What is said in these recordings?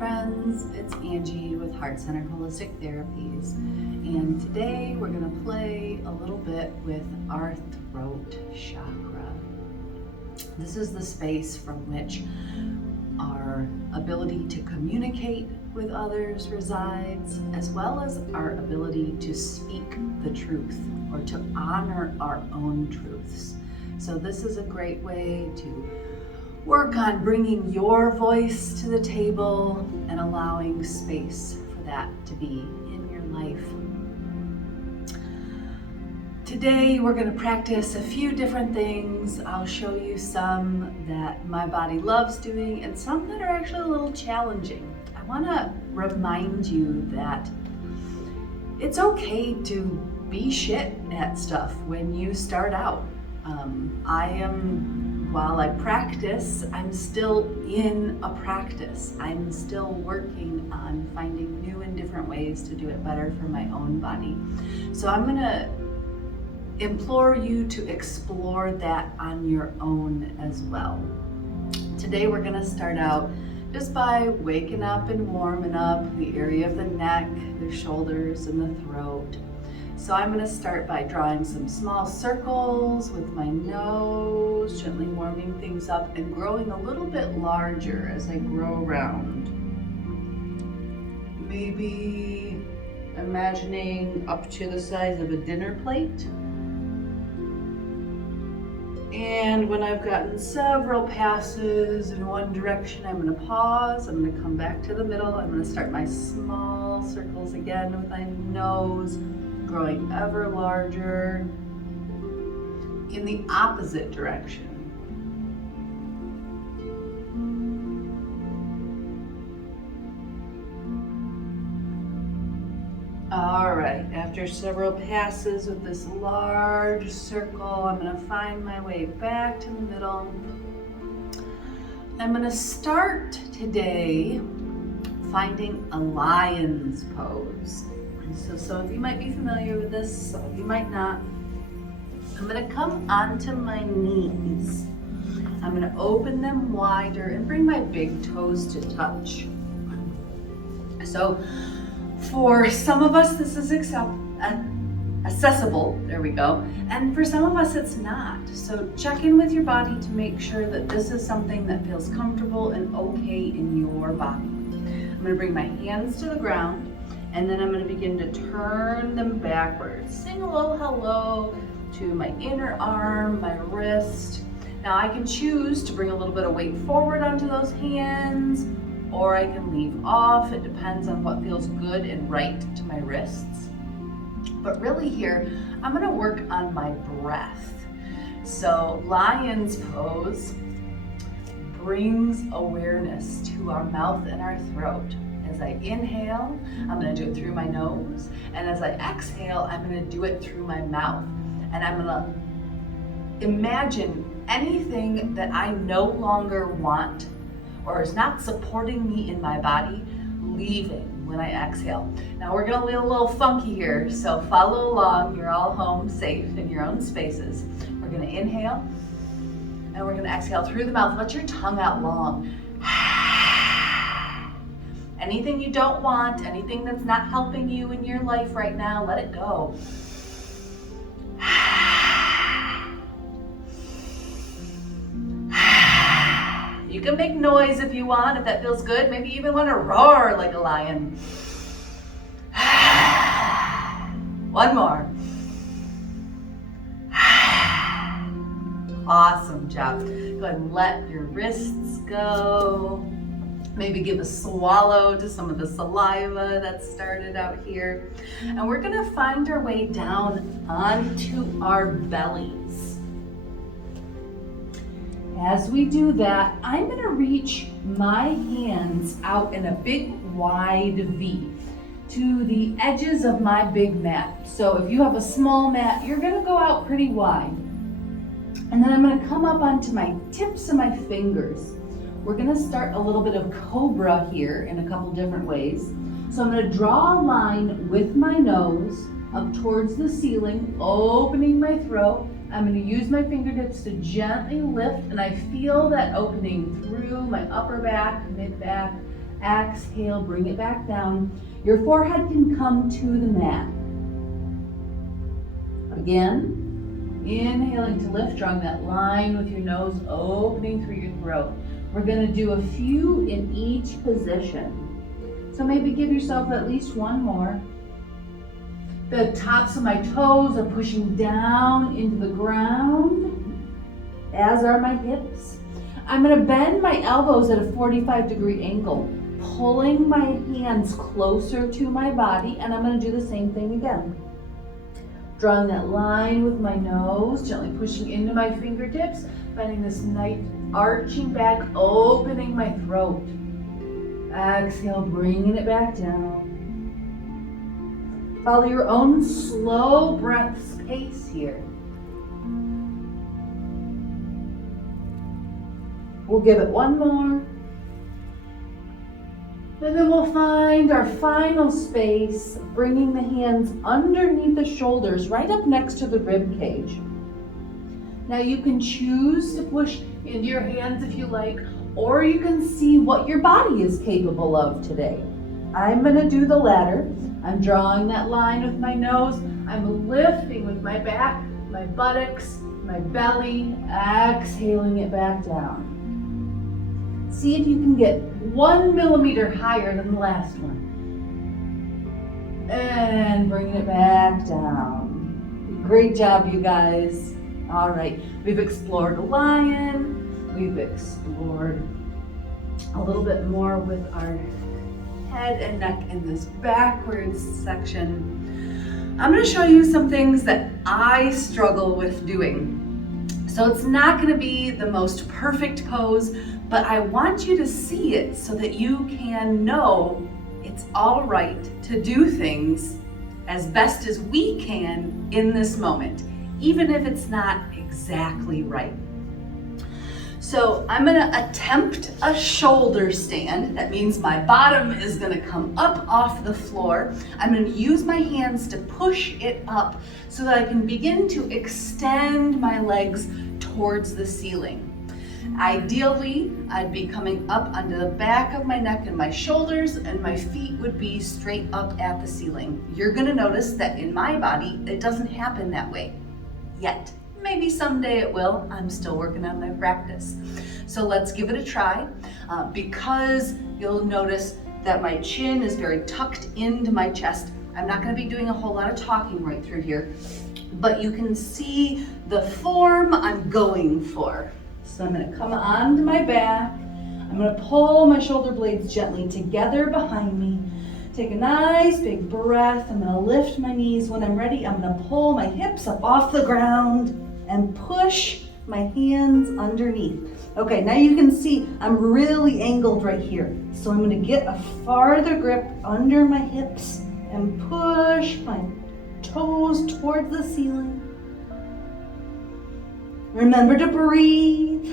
friends, it's Angie with Heart Center Holistic Therapies, and today we're going to play a little bit with our throat chakra. This is the space from which our ability to communicate with others resides, as well as our ability to speak the truth or to honor our own truths. So this is a great way to work on bringing your voice to the table and allowing space for that to be in your life. Today we're going to practice a few different things. I'll show you some that my body loves doing and some that are actually a little challenging. I want to remind you that it's okay to be shit at stuff when you start out. While I practice, I'm still in a practice. I'm still working on finding new and different ways to do it better for my own body. So I'm gonna implore you to explore that on your own as well. Today we're gonna start out just by waking up and warming up the area of the neck, the shoulders, and the throat. So I'm going to start by drawing some small circles with my nose, gently warming things up and growing a little bit larger as I grow around. Maybe imagining up to the size of a dinner plate. And when I've gotten several passes in one direction, I'm going to pause. I'm going to come back to the middle. I'm going to start my small circles again with my nose, growing ever larger in the opposite direction. All right, after several passes with this large circle, I'm going to find my way back to the middle. I'm going to start today finding a lion's pose. So some of you might be familiar with this, some of you might not. I'm going to come onto my knees. I'm going to open them wider and bring my big toes to touch. So for some of us this is accessible, there we go, and for some of us it's not. So check in with your body to make sure that this is something that feels comfortable and okay in your body. I'm going to bring my hands to the ground. And then I'm going to begin to turn them backwards. Sing a little hello to my inner arm, my wrist. Now I can choose to bring a little bit of weight forward onto those hands, or I can leave off. It depends on what feels good and right to my wrists. But really here, I'm going to work on my breath. So lion's pose brings awareness to our mouth and our throat. As I inhale, I'm going to do it through my nose, and as I exhale, I'm going to do it through my mouth. And I'm going to imagine anything that I no longer want or is not supporting me in my body leaving when I exhale. Now we're going to get a little funky here, so follow along. You're all home safe in your own spaces. We're going to inhale, and we're going to exhale through the mouth. Let your tongue out long. Anything you don't want, anything that's not helping you in your life right now, let it go. You can make noise if you want, if that feels good. Maybe you even want to roar like a lion. One more. Awesome job. Go ahead and let your wrists go. Maybe give a swallow to some of the saliva that started out here. And we're going to find our way down onto our bellies. As we do that, I'm going to reach my hands out in a big wide V to the edges of my big mat. So if you have a small mat, you're going to go out pretty wide. And then I'm going to come up onto my tips of my fingers. We're going to start a little bit of cobra here in a couple different ways. So I'm going to draw a line with my nose up towards the ceiling, opening my throat. I'm going to use my fingertips to gently lift, and I feel that opening through my upper back, mid back, Exhale, bring it back down. Your forehead can come to the mat. Again, inhaling to lift, drawing that line with your nose, opening through your throat. We're gonna do a few in each position. So maybe give yourself at least one more. The tops of my toes are pushing down into the ground, as are my hips. I'm gonna bend my elbows at a 45-degree angle, pulling my hands closer to my body, and I'm gonna do the same thing again. Drawing that line with my nose, gently pushing into my fingertips, finding this nice arching back, opening my throat. Exhale, bringing it back down. Follow your own slow breath's pace here. We'll give it one more. And then we'll find our final space, bringing the hands underneath the shoulders, right up next to the rib cage. Now you can choose to push into your hands if you like, or you can see what your body is capable of today. I'm gonna do the latter. I'm drawing that line with my nose. I'm lifting with my back, my buttocks, my belly, exhaling it back down. See if you can get 1 millimeter higher than the last one. And bringing it back down. Great job, you guys. All right, we've explored a lion. We've explored a little bit more with our head and neck in this backwards section. I'm gonna show you some things that I struggle with doing. So it's not gonna be the most perfect pose, but I want you to see it so that you can know it's all right to do things as best as we can in this moment, even if it's not exactly right. So I'm gonna attempt a shoulder stand. That means my bottom is gonna come up off the floor. I'm gonna use my hands to push it up so that I can begin to extend my legs towards the ceiling. Ideally, I'd be coming up onto the back of my neck and my shoulders, and my feet would be straight up at the ceiling. You're gonna notice that in my body, it doesn't happen that way yet. Maybe someday it will. I'm still working on my practice. So let's give it a try. Because you'll notice that my chin is very tucked into my chest. I'm not gonna be doing a whole lot of talking right through here, but you can see the form I'm going for. So I'm gonna come onto my back. I'm gonna pull my shoulder blades gently together behind me. Take a nice big breath. I'm gonna lift my knees. When I'm ready, I'm gonna pull my hips up off the ground and push my hands underneath. Okay, now you can see I'm really angled right here. So I'm gonna get a farther grip under my hips and push my toes towards the ceiling. Remember to breathe.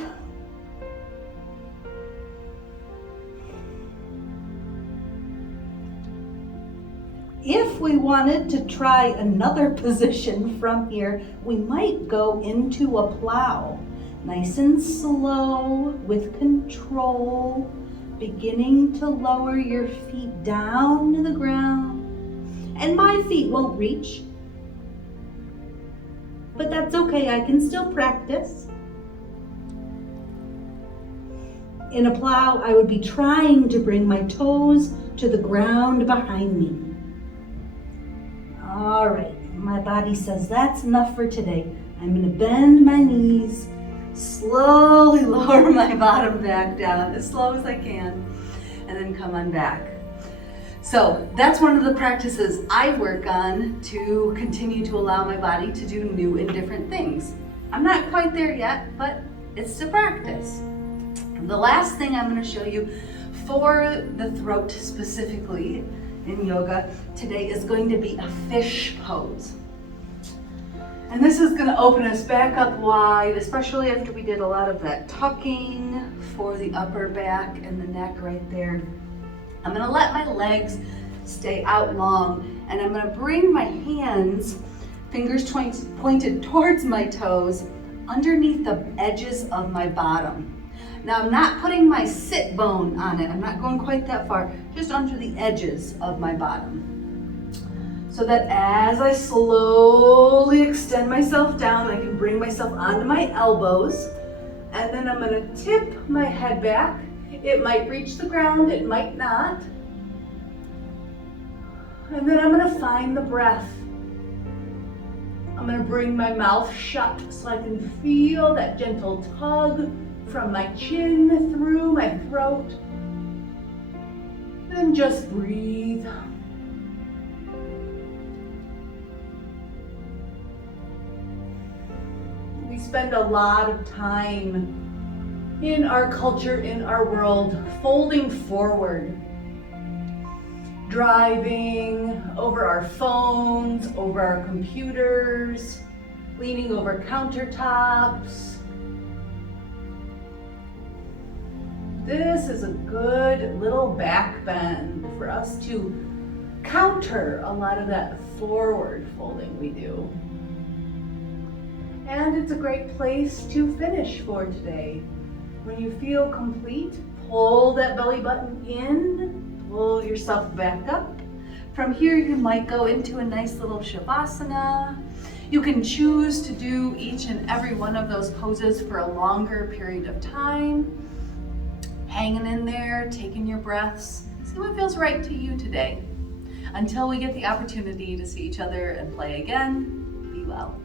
If we wanted to try another position from here, we might go into a plow. Nice and slow, with control, beginning to lower your feet down to the ground. And my feet won't reach, but that's okay, I can still practice. In a plow, I would be trying to bring my toes to the ground behind me. All right, my body says that's enough for today. I'm gonna bend my knees, slowly lower my bottom back down as slow as I can, and then come on back. So that's one of the practices I work on to continue to allow my body to do new and different things. I'm not quite there yet, but it's a practice. The last thing I'm gonna show you for the throat specifically in yoga today is going to be a fish pose. And this is gonna open us back up wide, especially after we did a lot of that tucking for the upper back and the neck right there. I'm gonna let my legs stay out long, and I'm gonna bring my hands, fingers pointed towards my toes, underneath the edges of my bottom. Now I'm not putting my sit bone on it. I'm not going quite that far, just under the edges of my bottom. So that as I slowly extend myself down, I can bring myself onto my elbows. And then I'm gonna tip my head back. It might reach the ground, it might not. And then I'm gonna find the breath. I'm gonna bring my mouth shut so I can feel that gentle tug from my chin through my throat. And just breathe. We spend a lot of time in our culture, in our world, folding forward. Driving, over our phones, over our computers, leaning over countertops. This is a good little back bend for us to counter a lot of that forward folding we do. And it's a great place to finish for today. When you feel complete, pull that belly button in. Pull yourself back up. From here, you might go into a nice little Shavasana. You can choose to do each and every one of those poses for a longer period of time. Hanging in there, taking your breaths. See what feels right to you today. Until we get the opportunity to see each other and play again, be well.